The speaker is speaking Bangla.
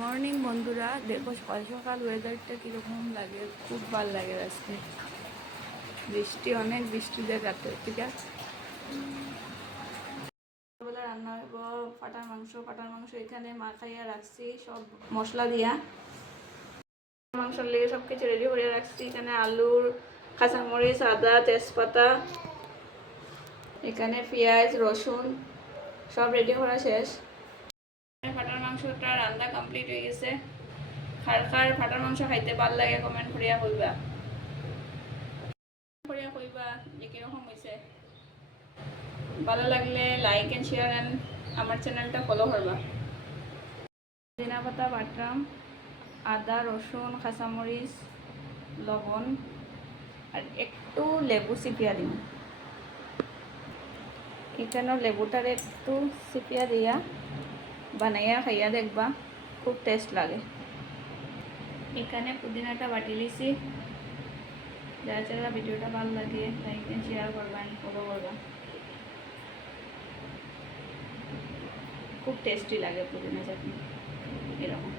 মর্নিং বন্ধুরা, দেখো সকাল সকাল ওয়েদারটা কীরকম লাগে। খুব ভালো লাগে। আজকে বৃষ্টি, অনেক বৃষ্টি দেয় রাতের থেকে। সকালবেলা রান্না হইব পাটার মাংস। এখানে মাখাইয়া রাখছি সব মশলা দিয়া। মাংসের লেগে সব কিছু রেডি করে রাখছি। এখানে আলুর, কাঁচামরিচ, আদা, তেজপাতা, এখানে পেঁয়াজ, রসুন সব রেডি করা শেষ। পাটার মাংসটা রান্না কমপ্লিট হয়ে গেছে। কার কার পাটার মাংস খাইতে ভালো লাগে কমেন্ট করিয়া কইবা যে কিরকম হয়েছে। ভালো লাগলে লাইক এন্ড শেয়ার এন্ড আমার চ্যানেলটা ফলো করবা। ধনিয়া পাতা বাটলাম, আদা, রসুন, কাঁচামরিচ, লবণ আর একটু লেবু চিপিয়া দিন। এখানেও লেবুটার একটু চিপিয়া দিয়া বানাইয়া খাইয়া দেখবা, খুব টেস্ট লাগে। এখানে পুদিনাটা বাটি লিছি। যারা যারা ভিডিওটা ভালো লাগে লাইক এন্ড শেয়ার করবেন, ফলো করবেন। খুব টেস্টি লাগে পুদিনা চাটনি এরকম।